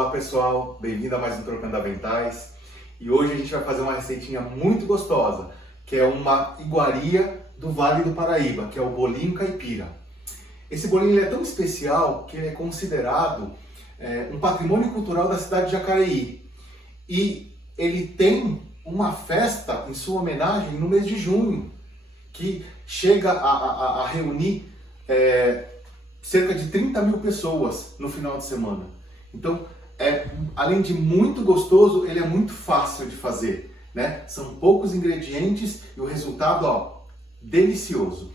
Olá pessoal, bem-vindo a mais um Trocando Aventais. E hoje a gente vai fazer uma receitinha muito gostosa, que é uma iguaria do Vale do Paraíba, que é o bolinho caipira. Esse bolinho ele é tão especial que ele é considerado um patrimônio cultural da cidade de Jacareí. E ele tem uma festa em sua homenagem no mês de junho, que chega a reunir cerca de 30 mil pessoas no final de semana. Então, além de muito gostoso, ele é muito fácil de fazer, né? São poucos ingredientes e o resultado, ó, delicioso.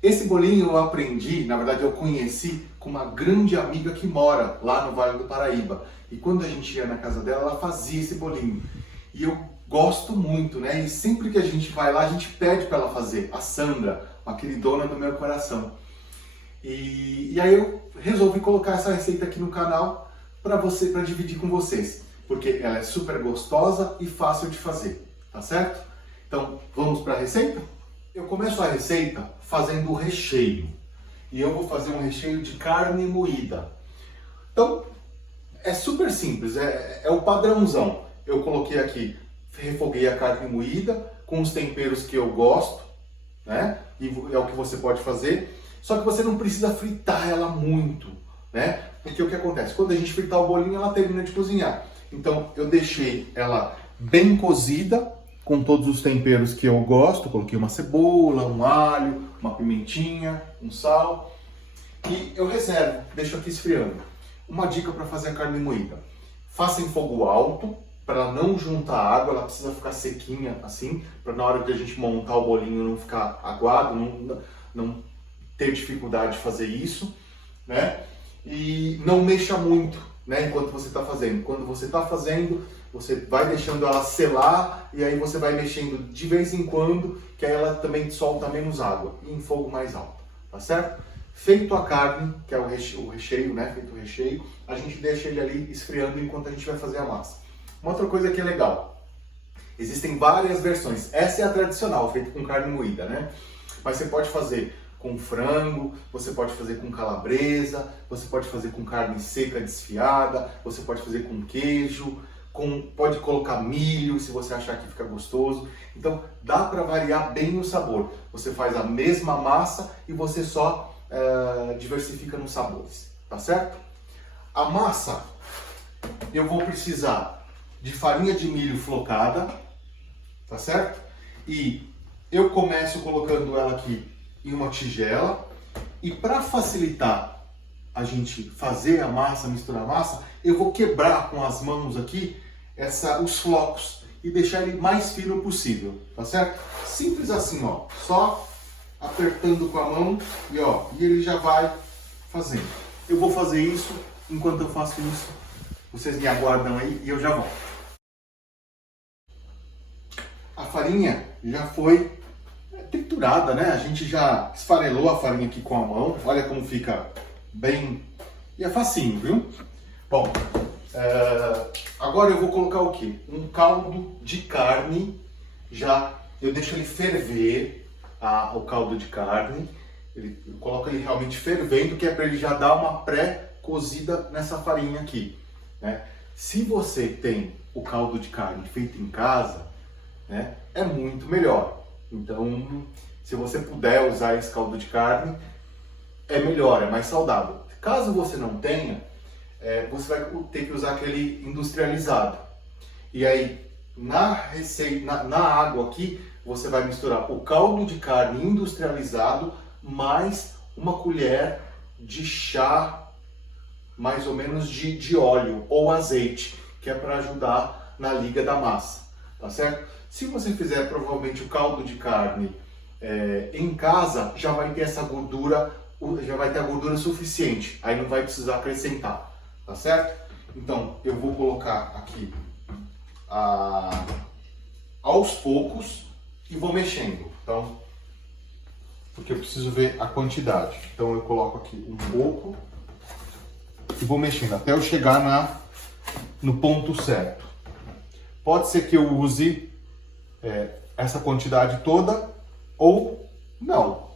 Esse bolinho eu aprendi, na verdade eu conheci com uma grande amiga que mora lá no Vale do Paraíba. E quando a gente ia na casa dela, ela fazia esse bolinho. E eu gosto muito, né? E sempre que a gente vai lá, a gente pede para ela fazer. A Sandra, uma queridona do meu coração. E aí eu resolvi colocar essa receita aqui no canal para dividir com vocês, porque ela é super gostosa e fácil de fazer, tá certo? Então, vamos para a receita? Eu começo a receita fazendo o recheio, e eu vou fazer um recheio de carne moída. Então, é super simples, é o padrãozão. Eu coloquei aqui, refoguei a carne moída com os temperos que eu gosto, né? E é o que você pode fazer, só que você não precisa fritar ela muito, né? Porque o que acontece? Quando a gente fritar o bolinho, ela termina de cozinhar. Então, eu deixei ela bem cozida, com todos os temperos que eu gosto. Coloquei uma cebola, um alho, uma pimentinha, um sal. E eu reservo, deixo aqui esfriando. Uma dica para fazer a carne moída. Faça em fogo alto, para ela não juntar água, ela precisa ficar sequinha assim, para na hora que a gente montar o bolinho não ficar aguado, não ter dificuldade de fazer isso, né? E não mexa muito, né, enquanto você está fazendo. Quando você está fazendo, você vai deixando ela selar e aí você vai mexendo de vez em quando, que aí ela também solta menos água e em fogo mais alto, tá certo? Feito a carne, que é o recheio, né, feito o recheio, a gente deixa ele ali esfriando enquanto a gente vai fazer a massa. Uma outra coisa que é legal, existem várias versões. Essa é a tradicional, feita com carne moída, né? Mas você pode fazer com frango, você pode fazer com calabresa, você pode fazer com carne seca desfiada, você pode fazer com queijo, pode colocar milho se você achar que fica gostoso. Então dá para variar bem o sabor. Você faz a mesma massa e você só diversifica nos sabores, tá certo? A massa eu vou precisar de farinha de milho flocada, tá certo? E eu começo colocando ela aqui em uma tigela, e para facilitar a gente fazer a massa, misturar a massa, eu vou quebrar com as mãos aqui os flocos e deixar ele mais fino possível, tá certo? Simples assim, ó, só apertando com a mão e ele já vai fazendo. Eu vou fazer isso, enquanto eu faço isso, vocês me aguardam aí e eu já volto. A farinha já foi triturada, né? A gente já esfarelou a farinha aqui com a mão. Olha como fica bem... E é facinho, viu? Bom, agora eu vou colocar o quê? Um caldo de carne. Eu deixo ele ferver, o caldo de carne. Eu coloco ele realmente fervendo, que é para ele já dar uma pré-cozida nessa farinha aqui, né? Se você tem o caldo de carne feito em casa, né, é muito melhor. Então, se você puder usar esse caldo de carne, é melhor, é mais saudável. Caso você não tenha, você vai ter que usar aquele industrializado. E aí, na água aqui, você vai misturar o caldo de carne industrializado mais uma colher de chá, mais ou menos, de óleo ou azeite, que é para ajudar na liga da massa, tá certo? Se você fizer provavelmente o caldo de carne em casa, já vai ter essa gordura, já vai ter a gordura suficiente, aí não vai precisar acrescentar, tá certo? Então eu vou colocar aqui aos poucos e vou mexendo, então, porque eu preciso ver a quantidade. Então eu coloco aqui um pouco e vou mexendo até eu chegar no ponto certo. Pode ser que eu use essa quantidade toda ou não.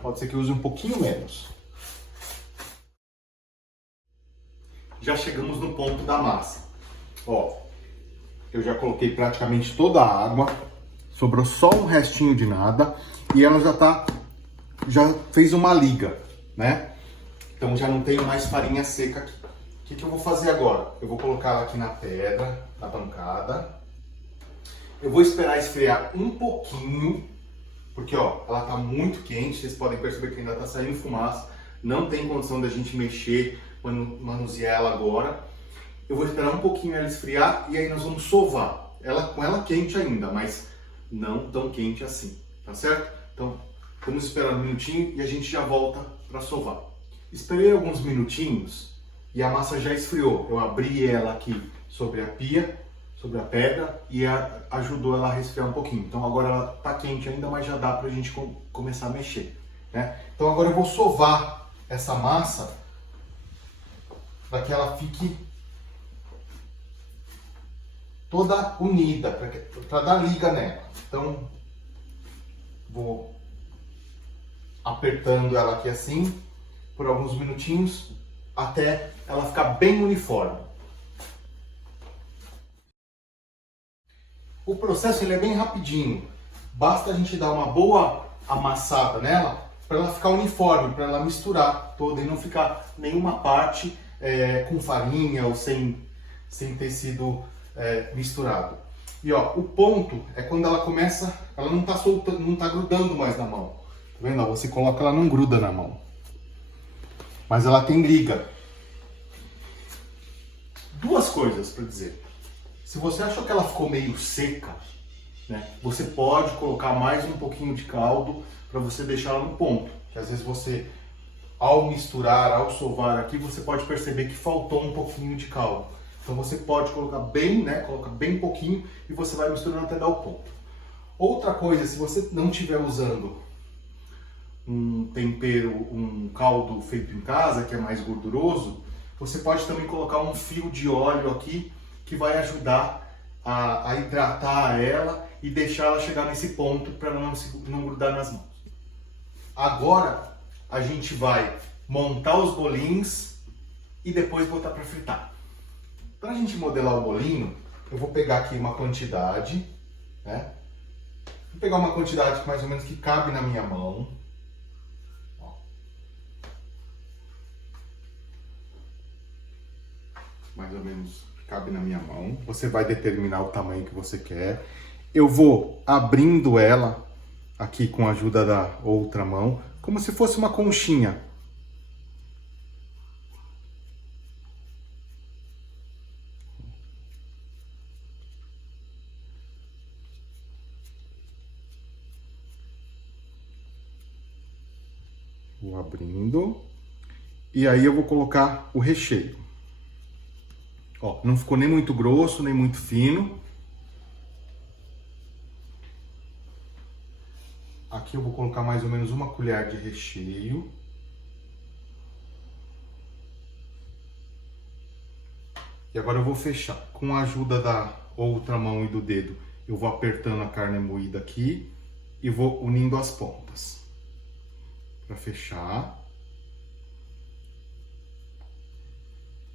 Pode ser que eu use um pouquinho menos. já chegamos no ponto da massa. Ó, eu já coloquei praticamente toda a água, sobrou só um restinho de nada e ela já fez uma liga, né? Então já não tenho mais farinha seca aqui. O que eu vou fazer agora? Eu vou colocar ela aqui na pedra, na bancada. Eu vou esperar esfriar um pouquinho, porque ó, ela tá muito quente, vocês podem perceber que ainda tá saindo fumaça. Não tem condição da gente mexer, manusear ela agora. Eu vou esperar um pouquinho ela esfriar e aí nós vamos sovar. Com ela quente ainda, mas não tão quente assim, tá certo? Então, vamos esperar um minutinho e a gente já volta para sovar. Esperei alguns minutinhos e a massa já esfriou. Eu abri ela aqui sobre a pia, sobre a pedra e ajudou ela a resfriar um pouquinho. Então agora ela tá quente ainda, mas já dá pra gente começar a mexer, né? Então agora eu vou sovar essa massa para que ela fique toda unida, para dar liga nela. Então vou apertando ela aqui assim por alguns minutinhos até ela ficar bem uniforme. O processo ele é bem rapidinho, basta a gente dar uma boa amassada nela para ela ficar uniforme, para ela misturar toda e não ficar nenhuma parte com farinha ou sem ter sido misturado. E ó, o ponto é quando ela começa, ela não tá soltando, não tá grudando mais na mão. Tá vendo? Você coloca, ela não gruda na mão, mas ela tem liga. Duas coisas para dizer. Se você achou que ela ficou meio seca, né, você pode colocar mais um pouquinho de caldo para você deixar ela no ponto. Que às vezes você, ao misturar, ao sovar aqui, você pode perceber que faltou um pouquinho de caldo. Então você pode colocar bem, né, coloca bem pouquinho e você vai misturando até dar o ponto. Outra coisa, se você não estiver usando um tempero, um caldo feito em casa, que é mais gorduroso, você pode também colocar um fio de óleo aqui, que vai ajudar a hidratar ela e deixar ela chegar nesse ponto para ela não grudar nas mãos. Agora a gente vai montar os bolinhos e depois botar para fritar. Para a gente modelar o bolinho, eu vou pegar aqui uma quantidade, né? Vou pegar uma quantidade mais ou menos que cabe na minha mão. Ó. Mais ou menos cabe na minha mão. Você vai determinar o tamanho que você quer. Eu vou abrindo ela aqui com a ajuda da outra mão, como se fosse uma conchinha. Vou abrindo. E aí eu vou colocar o recheio. Ó, não ficou nem muito grosso, nem muito fino. Aqui eu vou colocar mais ou menos uma colher de recheio. E agora eu vou fechar. Com a ajuda da outra mão e do dedo, eu vou apertando a carne moída aqui e vou unindo as pontas. Para fechar.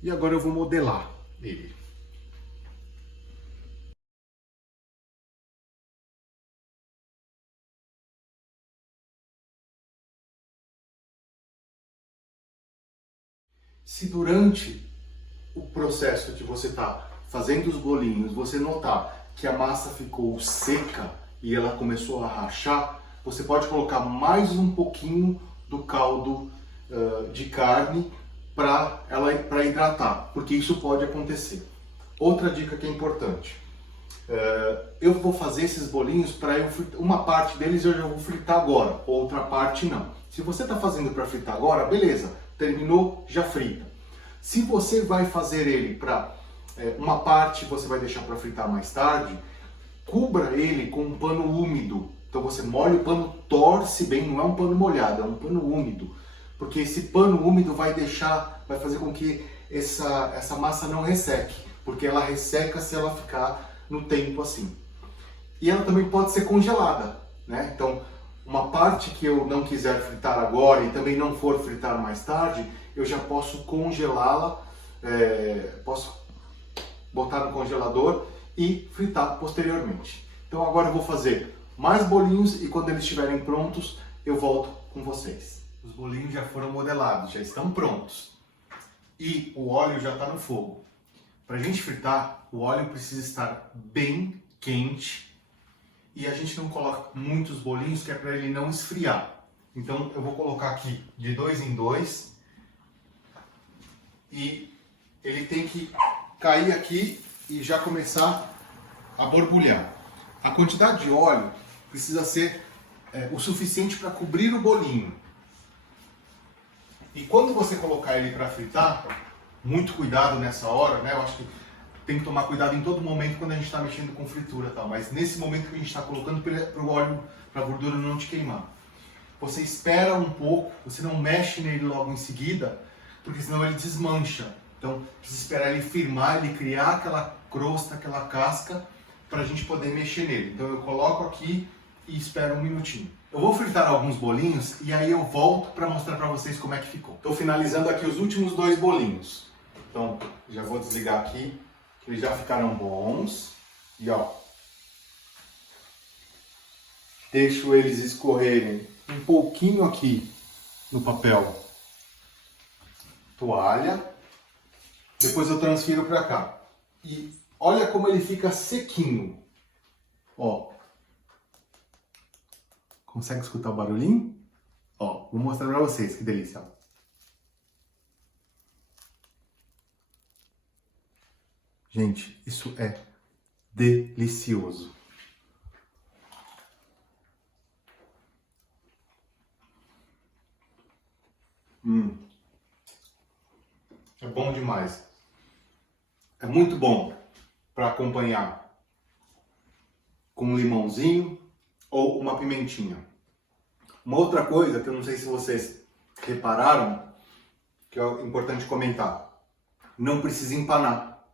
E agora eu vou modelar ele. Se durante o processo que você está fazendo os bolinhos, você notar que a massa ficou seca e ela começou a rachar, você pode colocar mais um pouquinho do caldo de carne para hidratar, porque isso pode acontecer. Outra dica que é importante, eu vou fazer esses bolinhos para uma parte deles eu já vou fritar agora, outra parte não. Se você está fazendo para fritar agora, beleza, terminou, já frita. Se você vai fazer ele para uma parte você vai deixar para fritar mais tarde, cubra ele com um pano úmido. Então você molha o pano, torce bem, não é um pano molhado, é um pano úmido. Porque esse pano úmido vai fazer com que essa massa não resseque. Porque ela resseca se ela ficar no tempo assim. E ela também pode ser congelada, né? Então, uma parte que eu não quiser fritar agora e também não for fritar mais tarde, eu já posso congelá-la posso botar no congelador e fritar posteriormente. Então agora eu vou fazer mais bolinhos e quando eles estiverem prontos eu volto com vocês. Os bolinhos já foram modelados, já estão prontos e o óleo já está no fogo. Para a gente fritar, o óleo precisa estar bem quente e a gente não coloca muitos bolinhos, que é para ele não esfriar. Então eu vou colocar aqui de 2 em 2 e ele tem que cair aqui e já começar a borbulhar. A quantidade de óleo precisa ser o suficiente para cobrir o bolinho. E quando você colocar ele para fritar, muito cuidado nessa hora, né? Eu acho que tem que tomar cuidado em todo momento quando a gente está mexendo com fritura e tal, mas nesse momento que a gente está colocando para o óleo, para a gordura não te queimar. Você espera um pouco, você não mexe nele logo em seguida, porque senão ele desmancha. Então precisa esperar ele firmar, ele criar aquela crosta, aquela casca, para a gente poder mexer nele. Então eu coloco aqui e espero um minutinho. Eu vou fritar alguns bolinhos e aí eu volto para mostrar para vocês como é que ficou. Estou finalizando aqui os últimos 2 bolinhos. Então já vou desligar aqui, que eles já ficaram bons. E ó, deixo eles escorrerem um pouquinho aqui no papel toalha. Depois eu transfiro para cá. E olha como ele fica sequinho. Ó. Consegue escutar o barulhinho? Ó, vou mostrar para vocês, que delícia. Gente, isso é delicioso. É bom demais. É muito bom para acompanhar com um limãozinho ou uma pimentinha. Uma outra coisa que eu não sei se vocês repararam, que é importante comentar, não precisa empanar.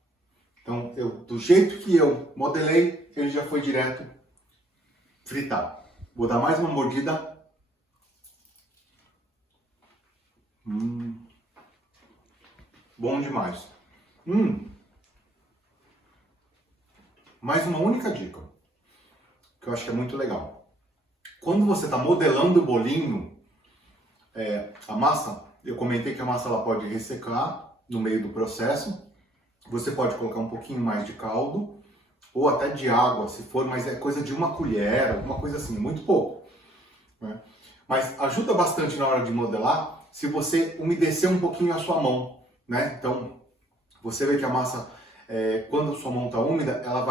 Então, do jeito que eu modelei, ele já foi direto fritar. Vou dar mais uma mordida. Bom demais. Mais uma única dica, que eu acho que é muito legal. Quando você está modelando o bolinho, a massa, eu comentei que a massa ela pode ressecar no meio do processo. Você pode colocar um pouquinho mais de caldo, ou até de água, se for, mas é coisa de uma colher, alguma coisa assim, muito pouco, né? Mas ajuda bastante na hora de modelar se você umedecer um pouquinho a sua mão, né? Então, você vê que a massa, quando a sua mão está úmida, ela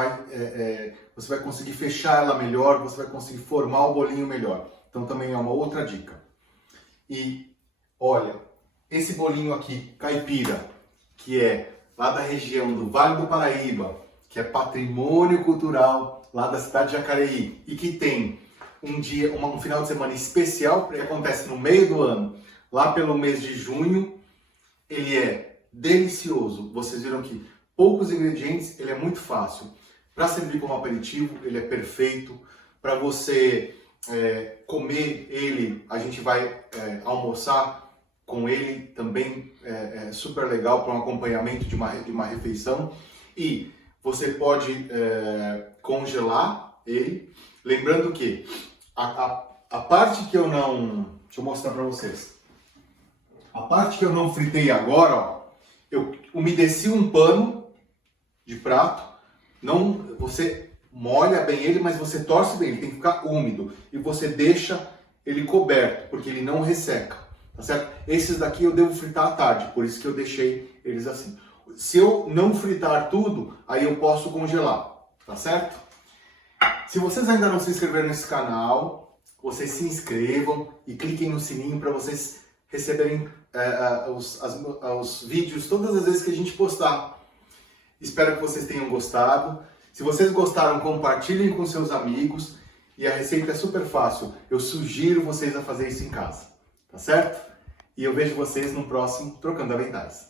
você vai conseguir fechar ela melhor, você vai conseguir formar o bolinho melhor. Então, também é uma outra dica. E, olha, esse bolinho aqui, caipira, que é lá da região do Vale do Paraíba, que é patrimônio cultural lá da cidade de Jacareí, e que tem um final de semana especial, que acontece no meio do ano, lá pelo mês de junho. Ele é delicioso. Vocês viram que poucos ingredientes, ele é muito fácil. Para servir como aperitivo, ele é perfeito. Para você comer ele, a gente vai almoçar com ele também, é super legal para um acompanhamento de uma refeição. E você pode congelar ele. Lembrando que a parte que eu não... Deixa eu mostrar para vocês. A parte que eu não fritei agora, ó, eu umedeci um pano de prato. Não, você molha bem ele, mas você torce bem, ele tem que ficar úmido. E você deixa ele coberto, porque ele não resseca, tá certo? Esses daqui eu devo fritar à tarde, por isso que eu deixei eles assim. Se eu não fritar tudo, aí eu posso congelar, tá certo? Se vocês ainda não se inscreveram nesse canal, vocês se inscrevam e cliquem no sininho para vocês receberem os vídeos todas as vezes que a gente postar. Espero que vocês tenham gostado. Se vocês gostaram, compartilhem com seus amigos. E a receita é super fácil. Eu sugiro vocês a fazer isso em casa. Tá certo? E eu vejo vocês no próximo Trocando Aventais.